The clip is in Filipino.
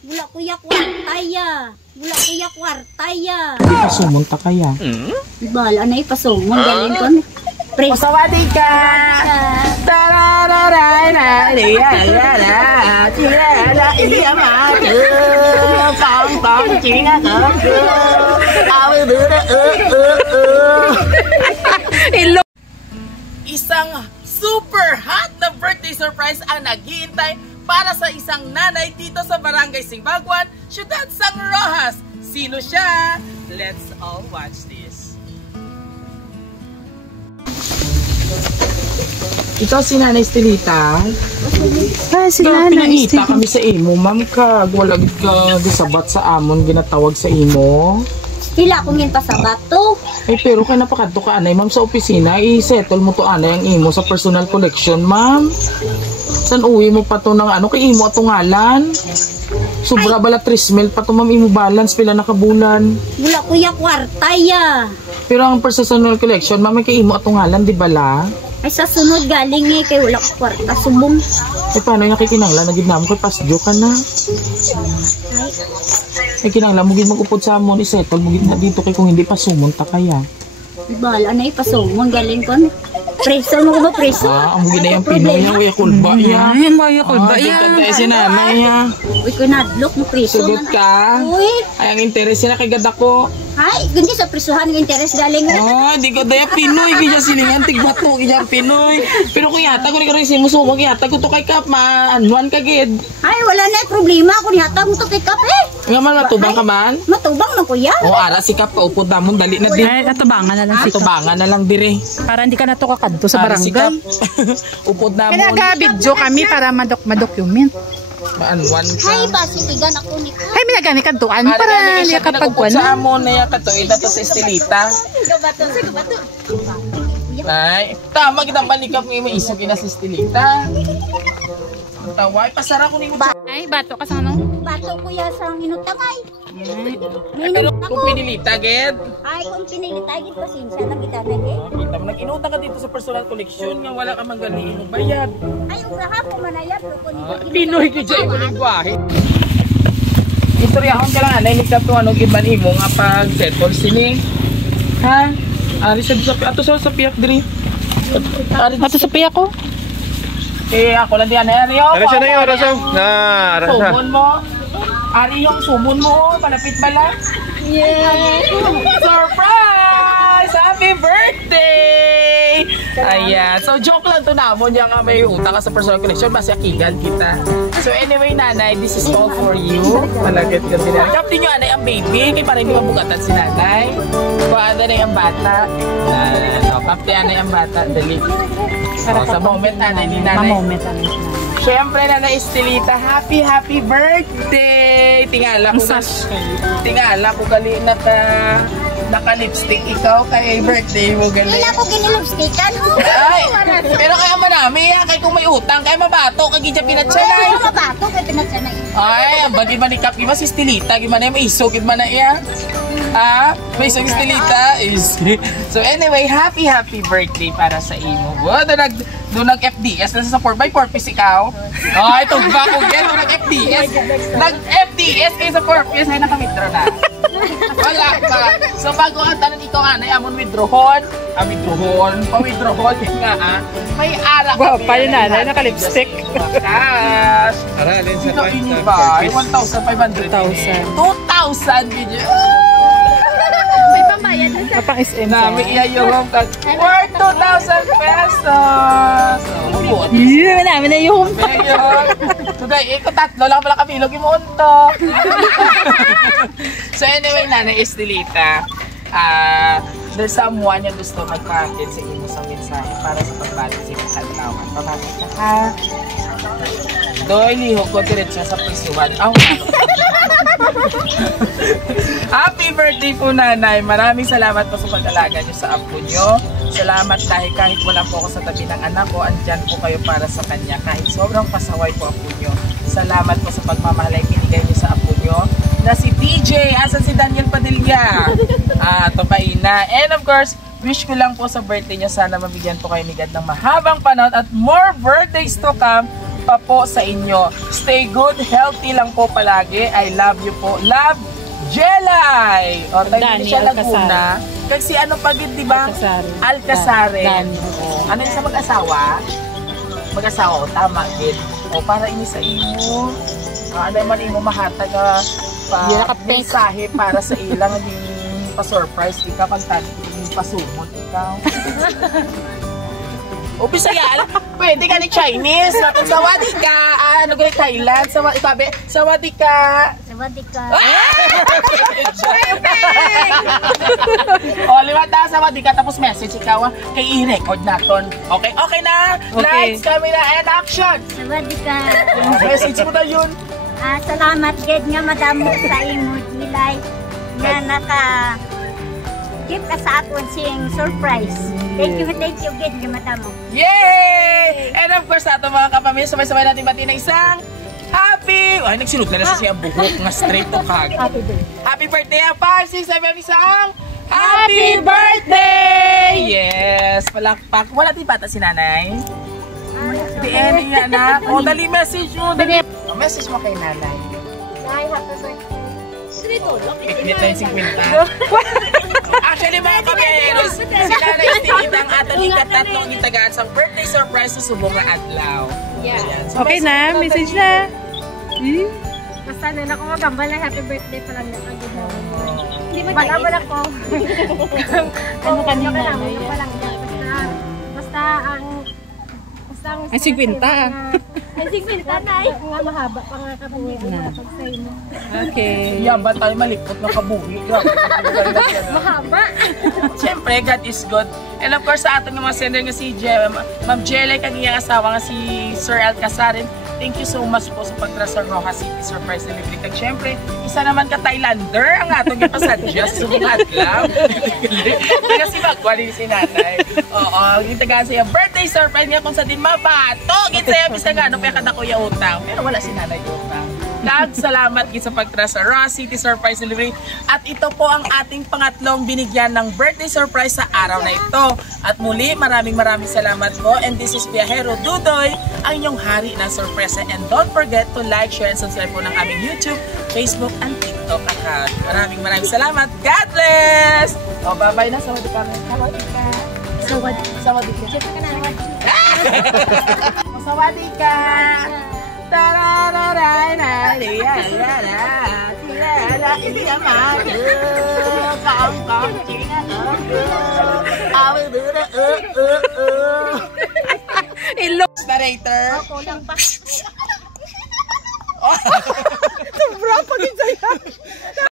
Wala kuya kwartaya. Wala kuya kwartaya. Sumunta kaya. Bahala na ipasumon. Galing ko. Preso. Sawadi ka! Tarararay na riyala tirala iyamatu pang pang chinga kaku awudura Isang super hot na birthday surprise ang naghihintay para sa isang nanay dito sa Barangay Singbaguan, Ciudad San Rojas. Sino siya? Let's all watch this. Ikaw si Nanay Estelita? Si Nanay Pinangita kami sa imo, ma'am ka. Walag ka gisabat sa amon, ginatawag sa imo. Sila akong yun pa sa bato. Eh pero kaya napakadto ka anay, ma'am, sa opisina, i-settle mo to anay ang imo sa personal collection, ma'am. San uwi mo pa to ng ano, kay imo atong ngalan? Sobra bala 3,000 pa to, ma'am, imo balance pila nakabulan. Wala kuya kwartaya. Pero ang personal collection, ma'am, kay imo atong ngalan, di bala? Ay sa sunod galing eh, kay wala ko kwarta subong. Eh paano yung nakikinanglan, nagidnam ko, pasdyo ka na. Eh kinanglan, mugid mag-upod sa amon, isettle, mugid na dito kay kung hindi pa sumunta kaya. Bahala na ipasumon. Galing ko. Preso no ko preso. Ang mugid na yung Pinoy niya, kuya kulba niya. Ay, maya kulba yan. Dito si nanay niya. Uy, ko nadlok mo preso. Sugot ka. Uy. Ay, ang interes niya nakigada ko. Ay, gundi sa presuhan ng interes galing mo. Oh, di ko daya Pinoy, kaya silingan, tigbato, kaya Pinoy. Pero kung yata, kung ikaw rin simusumag, yata ko to kay Kap, maanuan ka gid. Ay, wala na problema. Kung yata mo to kay Kap eh. Nga man, matubang ka man? Matubang na kuya. O, ara si Kap, kaupod namon, dali na din. Ay, atubangan na lang si Kap. Atubangan na lang dire. Para hindi ka na to kakadto sa Ara si barangay. Kap, upod namon. Pinag-video kami para madocument. Maanuan ka. Ay, pasipigan ako ni Kap. Ay, minagani kantuan para niya kapag sa amon na yan kato, ida to sa Estelita. Gabato, sa gabato. Ay, tama kita malikap ng may isog ina sa Estelita. Taway, pasara ko ni mo. Ay, bato ka sa ano? Bato kuya sa inutangay. Pero kung pinilita, Ged. Ay, kung pinilitagin pasensya na kita na eh. Kita mo, nag-inuta ka dito sa personal collection nga wala ka manggaling bayad. Ay, uraha ko manayap. Pinoy ka dyan mo ng buwahe. Istoryahon ka lang, anay, nagka to anong iban imo nga pag-settle sini. Ha? Ari sa ato sa piyak diri. Ato sa piya ko? Eh, ako lang diyan, Ari. Arasa na yun, arasa. Arasa. Sumon mo. Ari yung sumon mo, malapit pala. Yeah! Surprise! Happy birthday! Ayan. So, joke lang to namon. Yan nga may utang ka sa personal collection. Basta akigan kita. So, anyway, nanay, this is all for you. Malagat ka din. Kapti nyo, anay, ang baby. Kaya parang hindi mabugatan si nanay. Kung anay ang bata. Kapti anay ang bata. Dali. So, sa moment, anay ni nanay. Ma-moment ano. Siyempre, Nanay Estelita, happy birthday! Tingala ko gali naka-lipstick ikaw kay birthday mo gali. Wala ko kinilipstickan. Ay, pero kaya manami yan, kaya kung may utang, kaya mabato, kaya gidya pinatsanay. Ay, mabato kay pinatsanay. Ay, ang bagay manikap, iba si Estelita, gimana yung maisog, gimana iya. Ah, maisog Estelita is. So anyway, happy birthday para sa imo. Doon nag-FDS na sa 4x4 piece ikaw. Ay, tugba ko yan. Doon nag-FDS. Nag-FDS kayo sa 4 piece. Ay, naka-withdraw na. Wala ka. So, bago ang tanan ikaw, anay, amon withdrawon. Withdrawon. Pa-withdrawon. Yan nga, may ara ka. Wow, pa yun nanay, naka-lipstick. Cash. Aralin sa Ito, ini ba? 1,500. 2,000. Video. May pambayad na sa Kapang SM. Nami iya yung worth 2,000 pesos. Yeah, namin na yung Ngayon, today, ito tatlo lang pala kami, lagi mo unto. So anyway, Nanay Estelita, there's someone yung gusto magpakit sa inyo sa mensahe para sa pagbalik sa inyong kantawan. Pabakit ka ha? Doy, liho ko diretso sa pisuan. Happy birthday po, Nanay. Maraming salamat po sa pag-alaga niyo sa apo niyo. Salamat dahil kahit wala po ako sa tabi ng anak ko, andyan po kayo para sa kanya. Kahit sobrang pasaway po apo niyo. Salamat po sa pagmamahal ay pinigay niyo sa apo niyo. Na si DJ, asan si Daniel Padilla? Topaina. And of course, wish ko lang po sa birthday niyo, sana mabigyan po kayo ni God ng mahabang panahon at more birthdays to come. pa po sa inyo. Stay good, healthy lang po palagi. I love you po. Love, Jelay! O, tayo Dani din siya Alcazar. Laguna. Kasi ano pag yun, di ba? Alcazare. Dani. Ano yung sa mag-asawa? Mag-asawa, tama, gid. O, para ini sa imo. Ano man imo mahatag Di naka-pink. mensahe para sa ilang yung pa-surprise ikaw pag pasumot ikaw. O Bisaya, pwede ka ni Chinese. Sawadee ka. Ano ka ni Thailand? Sawadee ka. Sawadee ka. O, limata, sawadee ka. Tapos message ikaw. Kay i-record natin. Okay? Okay na? Okay. Lights, camera, and action. Sawadee ka. Message mo na yun. Salamat gid nga madamo sa imo Gilay nga naka give ka sa aton sing surprise. Thank you gid nga madamo. Yay! And of course, sa ating mga kapamilya, sabay-sabay natin bati ng isang happy... Ay, nagsunod na sa siya buhok nga straight to kag. Happy birthday! 5, 6, 7, isang happy birthday! Yes! Palakpak. Wala din bata si nanay? Di any anak. O, dali message mo. Dali. Message mo kay nanay. Nay, happy birthday. Iknit na yung 50. Actually mga kameros, si Nanay Estelita ang atong ikatatlong itagaan sa birthday surprise sa Subong nga adlaw. Ayan. So, Okay na, message na. Basta na ako magambal na happy birthday pa lang na Hindi ba magambal ako? Ano kanina na Basta ang Ay, 50. Ay, 50 na eh. Nga mahaba pa nga kabuhi ang matag-say mo. Okay. yan ba tayo malipot ng kabuhi? Mahaba! Siyempre, God is good. And of course, sa ating mga sender nga si Ma'am Jelay, kag iyang asawa nga si Sir Alcazarin. Thank you so much po sa pagtrasa Roja City Surprise Delivery. Kag syempre, isa naman ka Thailander ang atong ipasadjust sa mga adlaw. Kasi magwali si nanay. Oo, yung tagaan siya birthday surprise niya kung sa din mabato. Gitsaya bisa nga, ano pa kada kuya utang. Pero wala si nanay utang. Kag salamat gid sa pagtrasa Roja City Surprise Delivery. At ito po ang ating pangatlong binigyan ng birthday surprise sa araw na ito. At muli, maraming salamat po. And this is Viajero Dudoy, ang inyong hari ng sorpresa. And don't forget to like, share, and subscribe po ng aming YouTube, Facebook, and TikTok account. Maraming salamat. God bless! O, bye-bye na. Sawadee ka. Sawadee ka. Sawadee ka. Sawadee ka. Tarararay na liyalala. Tilala iliyamado. Kong chinado. Awidura Ilok narrator. Ako lang pa. Sobrang pagin sa'yo.